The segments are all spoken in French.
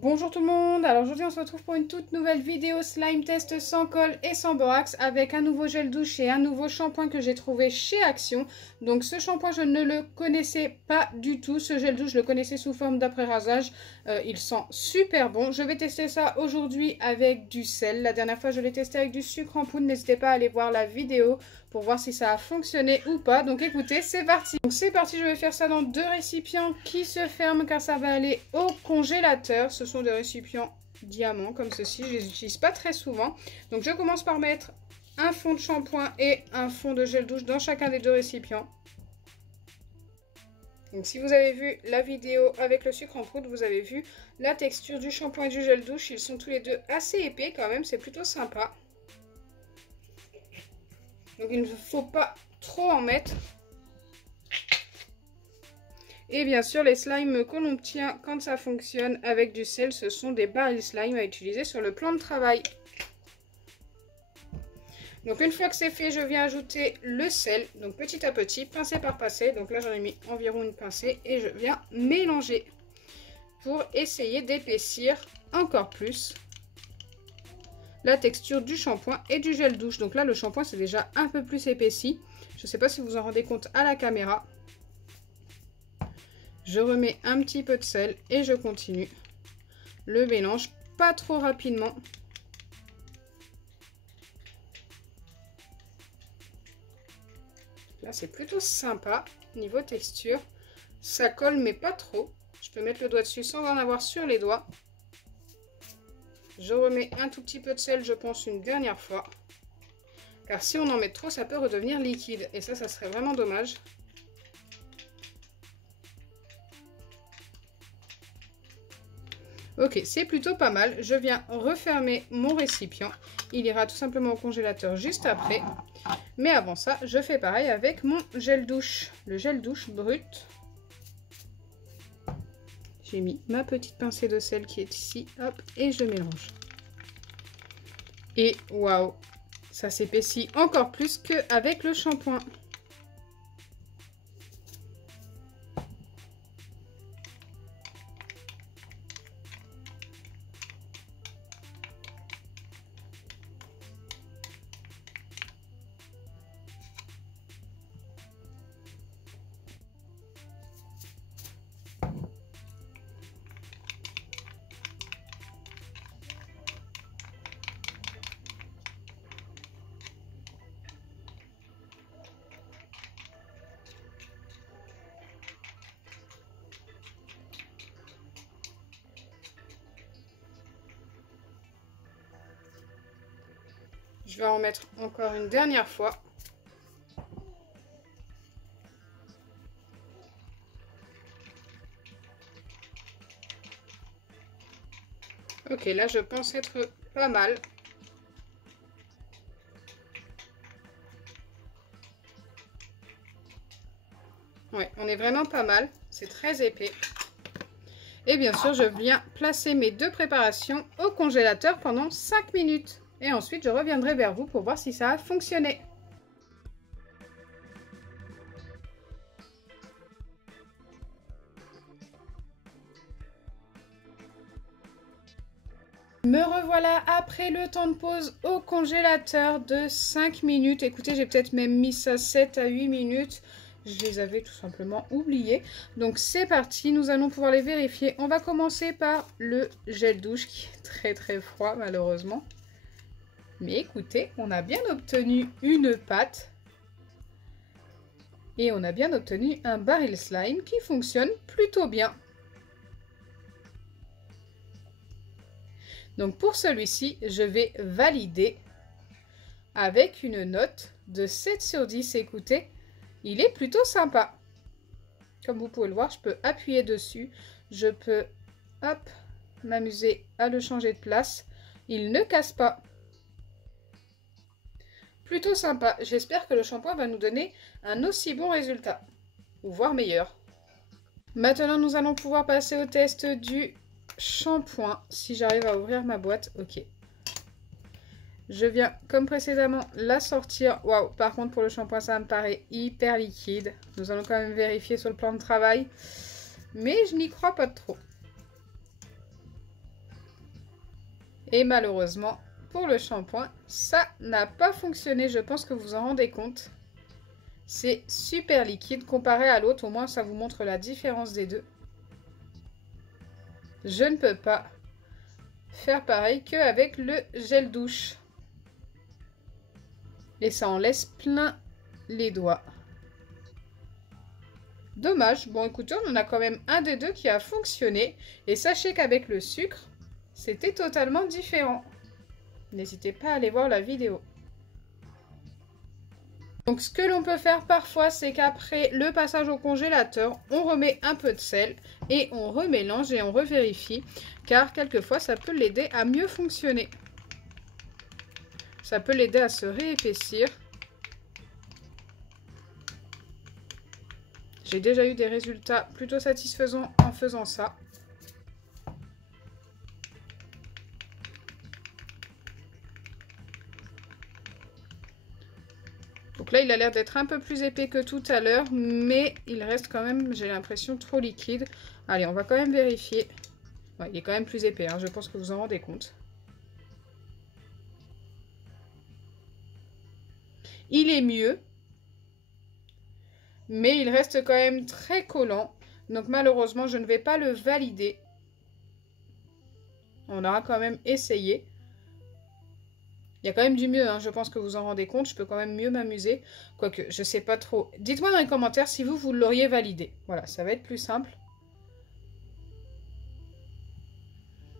Bonjour tout le monde, alors aujourd'hui on se retrouve pour une toute nouvelle vidéo slime test sans colle et sans borax avec un nouveau gel douche et un nouveau shampoing que j'ai trouvé chez Action. Donc ce shampoing je ne le connaissais pas du tout, ce gel douche je le connaissais sous forme d'après rasage, il sent super bon. Je vais tester ça aujourd'hui avec du sel, la dernière fois je l'ai testé avec du sucre en poudre, n'hésitez pas à aller voir la vidéo pour voir si ça a fonctionné ou pas. Donc écoutez, c'est parti. Donc c'est parti, je vais faire ça dans deux récipients qui se ferment car ça va aller au congélateur. Ce sont des récipients diamants comme ceci, je les utilise pas très souvent. Donc je commence par mettre un fond de shampoing et un fond de gel douche dans chacun des deux récipients. Donc si vous avez vu la vidéo avec le sucre en poudre, vous avez vu la texture du shampoing et du gel douche. Ils sont tous les deux assez épais quand même, c'est plutôt sympa. Donc il ne faut pas trop en mettre. Et bien sûr les slimes que l'on obtient quand ça fonctionne avec du sel, ce sont des barils slime à utiliser sur le plan de travail. Donc une fois que c'est fait, je viens ajouter le sel. Donc petit à petit, pincée par pincée. Donc là j'en ai mis environ une pincée et je viens mélanger pour essayer d'épaissir encore plus la texture du shampoing et du gel douche. Donc là le shampoing c'est déjà un peu plus épaissi. Je ne sais pas si vous en rendez compte à la caméra. Je remets un petit peu de sel et je continue le mélange, pas trop rapidement. Là c'est plutôt sympa niveau texture. Ça colle mais pas trop. Je peux mettre le doigt dessus sans en avoir sur les doigts. Je remets un tout petit peu de sel, je pense une dernière fois. Car si on en met trop, ça peut redevenir liquide. Et ça serait vraiment dommage. Ok, c'est plutôt pas mal. Je viens refermer mon récipient. Il ira tout simplement au congélateur juste après. Mais avant ça, je fais pareil avec mon gel douche. Le gel douche brut. J'ai mis ma petite pincée de sel qui est ici. Hop, et je mélange. Et waouh, ça s'épaissit encore plus qu'avec le shampoing. Je vais en mettre encore une dernière fois. Ok, là je pense être pas mal. Ouais, on est vraiment pas mal. C'est très épais. Et bien sûr, je viens placer mes deux préparations au congélateur pendant 5 minutes. Et ensuite, je reviendrai vers vous pour voir si ça a fonctionné. Me revoilà après le temps de pause au congélateur de 5 minutes. Écoutez, j'ai peut-être même mis ça 7 à 8 minutes. Je les avais tout simplement oubliés. Donc c'est parti, nous allons pouvoir les vérifier. On va commencer par le gel douche qui est très très froid malheureusement. Mais écoutez, on a bien obtenu une pâte. Et on a bien obtenu un baril slime qui fonctionne plutôt bien. Donc pour celui-ci, je vais valider avec une note de 7 sur 10. Écoutez, il est plutôt sympa. Comme vous pouvez le voir, je peux appuyer dessus. Je peux, hop, m'amuser à le changer de place. Il ne casse pas. Plutôt sympa. J'espère que le shampoing va nous donner un aussi bon résultat. Ou voire meilleur. Maintenant, nous allons pouvoir passer au test du shampoing. Si j'arrive à ouvrir ma boîte, ok. Je viens, comme précédemment, la sortir. Waouh, par contre, pour le shampoing, ça me paraît hyper liquide. Nous allons quand même vérifier sur le plan de travail. Mais je n'y crois pas trop. Et malheureusement, pour le shampoing, ça n'a pas fonctionné. Je pense que vous en rendez compte. C'est super liquide comparé à l'autre. Au moins, ça vous montre la différence des deux. Je ne peux pas faire pareil qu'avec le gel douche. Et ça en laisse plein les doigts. Dommage. Bon, écoutez, on en a quand même un des deux qui a fonctionné. Et sachez qu'avec le sucre, c'était totalement différent. N'hésitez pas à aller voir la vidéo. Donc, ce que l'on peut faire parfois, c'est qu'après le passage au congélateur, on remet un peu de sel et on remélange et on revérifie. Car quelquefois, ça peut l'aider à mieux fonctionner. Ça peut l'aider à se réépaissir. J'ai déjà eu des résultats plutôt satisfaisants en faisant ça. Donc là, il a l'air d'être un peu plus épais que tout à l'heure, mais il reste quand même, j'ai l'impression, trop liquide. Allez, on va quand même vérifier. Ouais, il est quand même plus épais, hein, je pense que vous en rendez compte. Il est mieux. Mais il reste quand même très collant. Donc malheureusement, je ne vais pas le valider. On aura quand même essayé. Il y a quand même du mieux, hein. Je pense que vous en rendez compte. Je peux quand même mieux m'amuser. Quoique, je ne sais pas trop. Dites-moi dans les commentaires si vous l'auriez validé. Voilà, ça va être plus simple.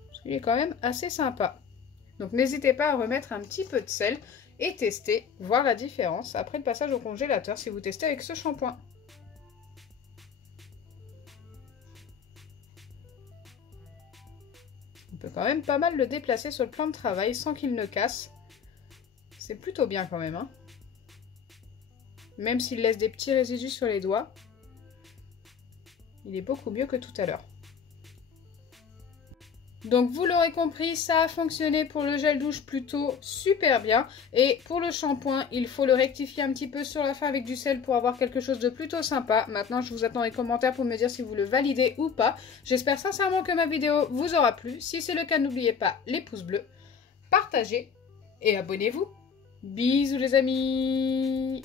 Parce qu'il est quand même assez sympa. Donc n'hésitez pas à remettre un petit peu de sel et tester, voir la différence après le passage au congélateur si vous testez avec ce shampoing. On peut quand même pas mal le déplacer sur le plan de travail sans qu'il ne casse. C'est plutôt bien quand même, hein. Même s'il laisse des petits résidus sur les doigts, il est beaucoup mieux que tout à l'heure. Donc vous l'aurez compris, ça a fonctionné pour le gel douche plutôt super bien. Et pour le shampoing, il faut le rectifier un petit peu sur la fin avec du sel pour avoir quelque chose de plutôt sympa. Maintenant, je vous attends dans les commentaires pour me dire si vous le validez ou pas. J'espère sincèrement que ma vidéo vous aura plu. Si c'est le cas, n'oubliez pas les pouces bleus, partagez et abonnez-vous. Bisous les amis!